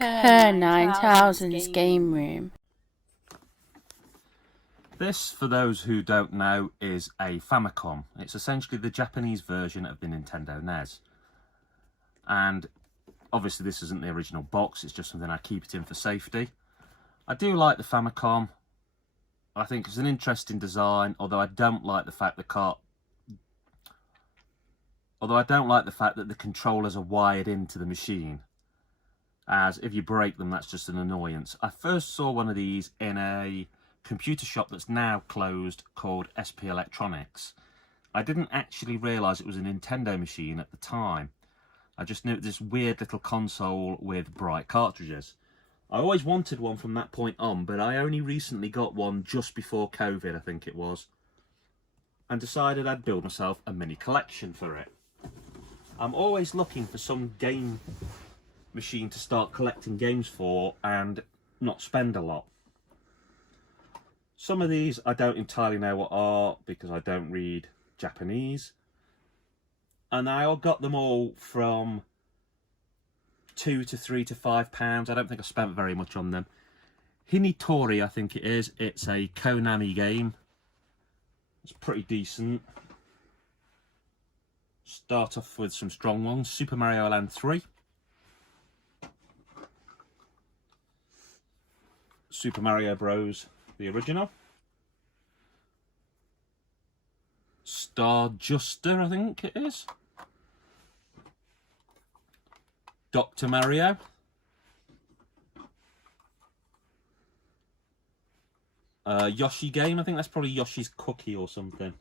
Her 9000's game room. This, for those who don't know, is a Famicom. It's essentially the Japanese version of the Nintendo NES. And obviously this isn't the original box, it's just something I keep it in for safety. I do like the Famicom. I think it's an interesting design, although I don't like the fact that the controllers are wired into the machine, as if you break them, that's just an annoyance. I first saw one of these in a computer shop that's now closed called SP Electronics. I didn't actually realise it was a Nintendo machine at the time. I just knew it was this weird little console with bright cartridges. I always wanted one from that point on, but I only recently got one just before COVID, I think it was, and decided I'd build myself a mini collection for it. I'm always looking for some game machine to start collecting games for and not spend a lot. Some of these I don't entirely know what are because I don't read Japanese, and I got them all from £2 to £3 to £5. I don't think I spent very much on them. Hinitori, I think it is. It's a Konami game. It's pretty decent. Start off with some strong ones. Super Mario Land 3. Super Mario Bros. The original. Starjuster, I think it is. Dr. Mario. Yoshi game, I think that's probably Yoshi's Cookie or something.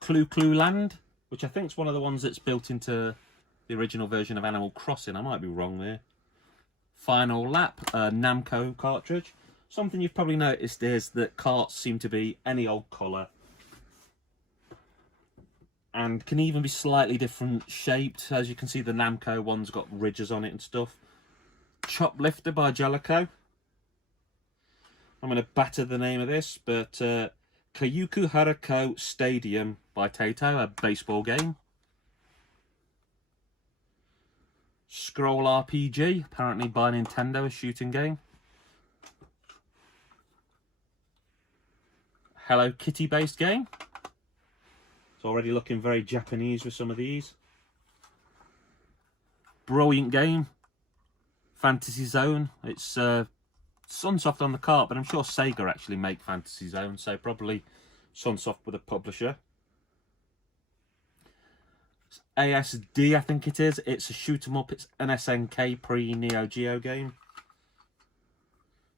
Clue Clue Land, which I think is one of the ones that's built into the original version of Animal Crossing. I might be wrong there. Final Lap, Namco cartridge. Something you've probably noticed is that carts seem to be any old colour and can even be slightly different shaped. As you can see, the Namco one's got ridges on it and stuff. Choplifter by Jellicoe. I'm going to batter the name of this, but Kayuku Harako Stadium by Taito, a baseball game. Scroll RPG, apparently by Nintendo, a shooting game. Hello Kitty based game. It's already looking very Japanese with some of these. Brilliant game. Fantasy Zone. It's Sunsoft on the cart, but I'm sure Sega actually make Fantasy Zone, so probably Sunsoft with a publisher. It's ASD, I think it is. It's a shoot 'em up. It's an SNK pre-Neo Geo game.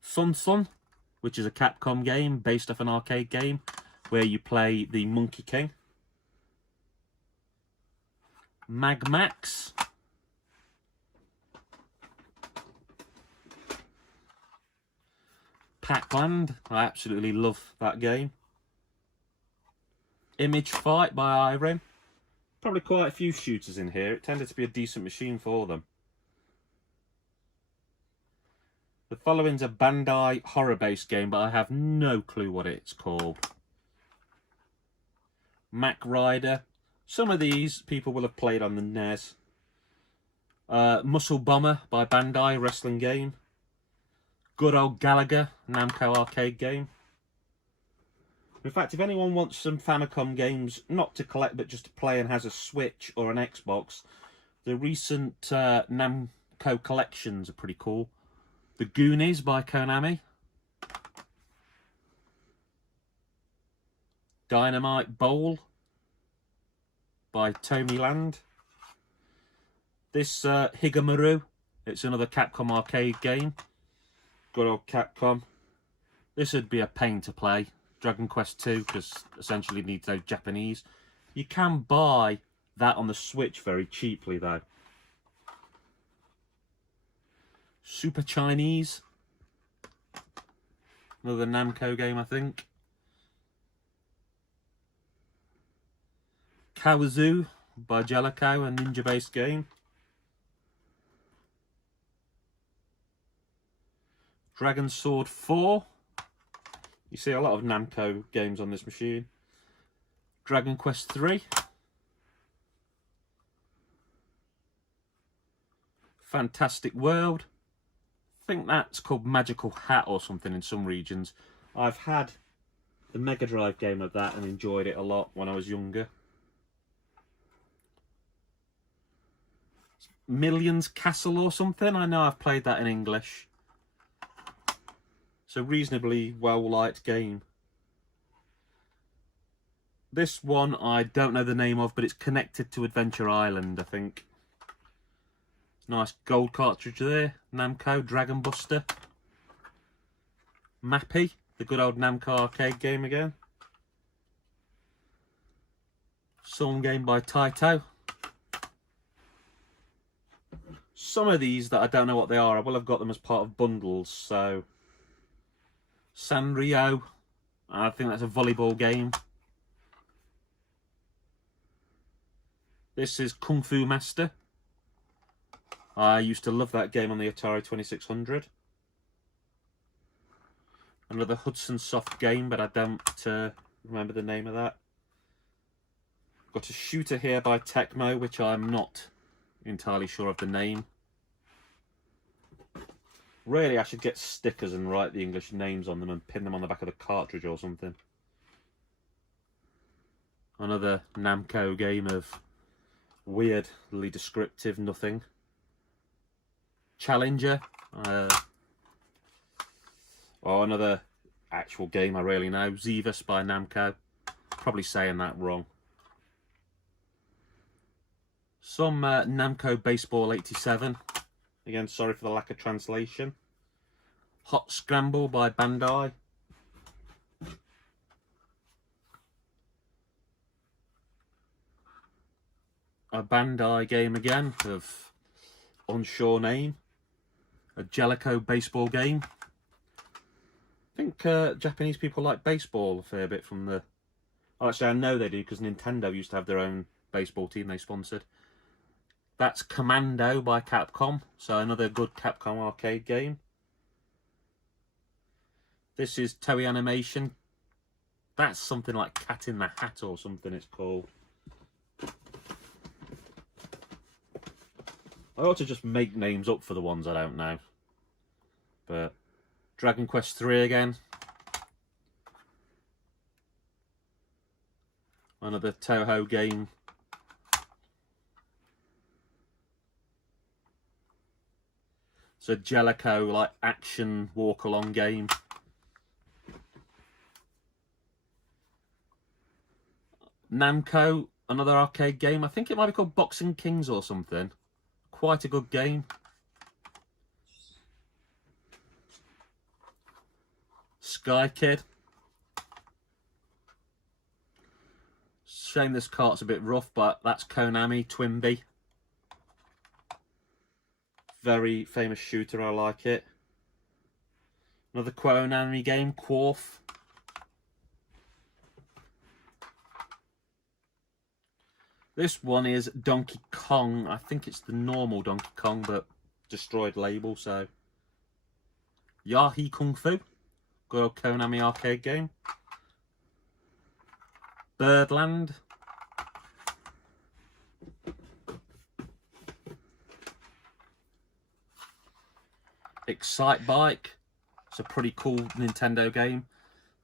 Sun, which is a Capcom game based off an arcade game where you play the Monkey King. Magmax. Pac-Land. I absolutely love that game. Image Fight by Irem. Probably quite a few shooters in here. It tended to be a decent machine for them. The following's a Bandai horror-based game, but I have no clue what it's called. Mac Rider. Some of these people will have played on the NES. Muscle Bomber by Bandai, wrestling game. Good Old Gallagher, Namco arcade game. In fact, if anyone wants some Famicom games, not to collect but just to play and has a Switch or an Xbox, the recent Namco collections are pretty cool. The Goonies by Konami. Dynamite Bowl by Tomy Land. This Higamaru, it's another Capcom arcade game. Good old Capcom. This would be a pain to play. Dragon Quest 2, because essentially it needs those Japanese. You can buy that on the Switch very cheaply though. Super Chinese. Another Namco game, I think. Kawazu by Jellicoe, a ninja-based game. Dragon Sword 4. You see a lot of Namco games on this machine. Dragon Quest 3. Fantastic World. I think that's called Magical Hat or something in some regions. I've had the Mega Drive game of that and enjoyed it a lot when I was younger. Millions Castle or something. I know I've played that in English. It's a reasonably well-liked game. This one I don't know the name of, but it's connected to Adventure Island, I think. Nice gold cartridge there. Namco Dragon Buster. Mappy, the good old Namco arcade game again. Some game by Taito. Some of these that I don't know what they are, I will have got them as part of bundles, so... Sanrio, I think that's a volleyball game. This is Kung Fu Master. I used to love that game on the Atari 2600. Another Hudson Soft game, but I don't remember the name of that. Got a shooter here by Tecmo, which I'm not entirely sure of the name. Really, I should get stickers and write the English names on them and pin them on the back of the cartridge or something. Another Namco game of weirdly descriptive nothing. Challenger. Oh, another actual game I really know. Zivus by Namco. Probably saying that wrong. Some Namco Baseball 87. Again, sorry for the lack of translation. Hot Scramble by Bandai. A Bandai game again of unsure name. A Jellicoe baseball game. I think Japanese people like baseball a fair bit from the... Well, actually, I know they do because Nintendo used to have their own baseball team they sponsored. That's Commando by Capcom, so another good Capcom arcade game. This is Toei Animation. That's something like Cat in the Hat or something it's called. I ought to just make names up for the ones I don't know. But Dragon Quest 3 again. Another Toho game. It's a Jellicoe like action walk along game. Namco, another arcade game. I think it might be called Boxing Kings or something. Quite a good game. Sky Kid. Shame this cart's a bit rough, but that's Konami, Twinbee. Very famous shooter, I like it. Another Konami game, Quarf. This one is Donkey Kong. I think it's the normal Donkey Kong, but destroyed label, so... Yahi Kung Fu. Good old Konami arcade game. Birdland. Excite Bike. It's a pretty cool Nintendo game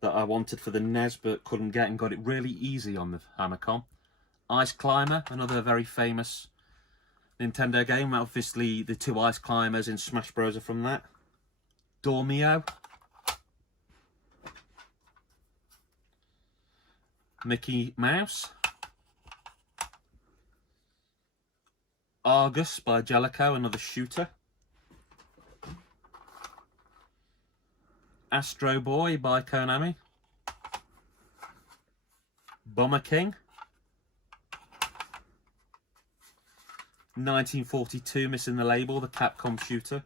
that I wanted for the NES but couldn't get and got it really easy on the Famicom. Ice Climber, another very famous Nintendo game. Obviously the two Ice Climbers in Smash Bros are from that. Dormio. Mickey Mouse. Argus by Jellicoe, another shooter. Astro Boy by Konami. Bomber King. 1942, missing the label, the Capcom shooter.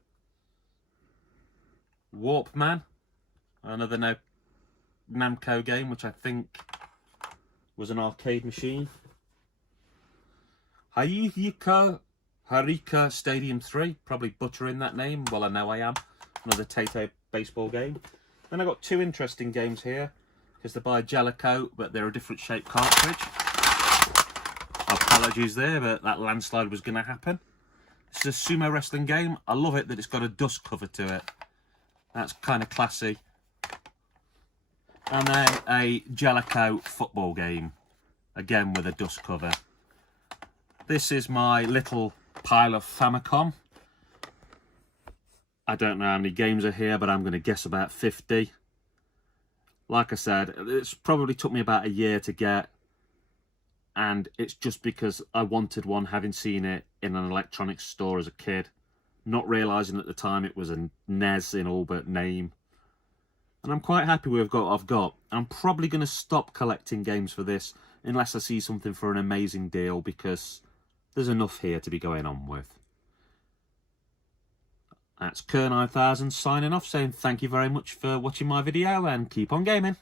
Warp Man, another Namco game, which I think was an arcade machine. Harika Stadium 3, probably butchering that name, well I know I am. Another Taito baseball game. Then I got two interesting games here, because they're by Jellicoe, but they're a different shaped cartridge. Apologies there, but that landslide was going to happen. It's a sumo wrestling game. I love it that it's got a dust cover to it. That's kind of classy. And then a Jellicoe football game, again with a dust cover. This is my little pile of Famicom. I don't know how many games are here, but I'm going to guess about 50. Like I said, it's probably took me about a year to get, and it's just because I wanted one, having seen it in an electronics store as a kid, not realising at the time it was a NES in all but name. And I'm quite happy with what I've got. I'm probably going to stop collecting games for this unless I see something for an amazing deal, because there's enough here to be going on with. That's Kerr9000 signing off, saying thank you very much for watching my video and keep on gaming.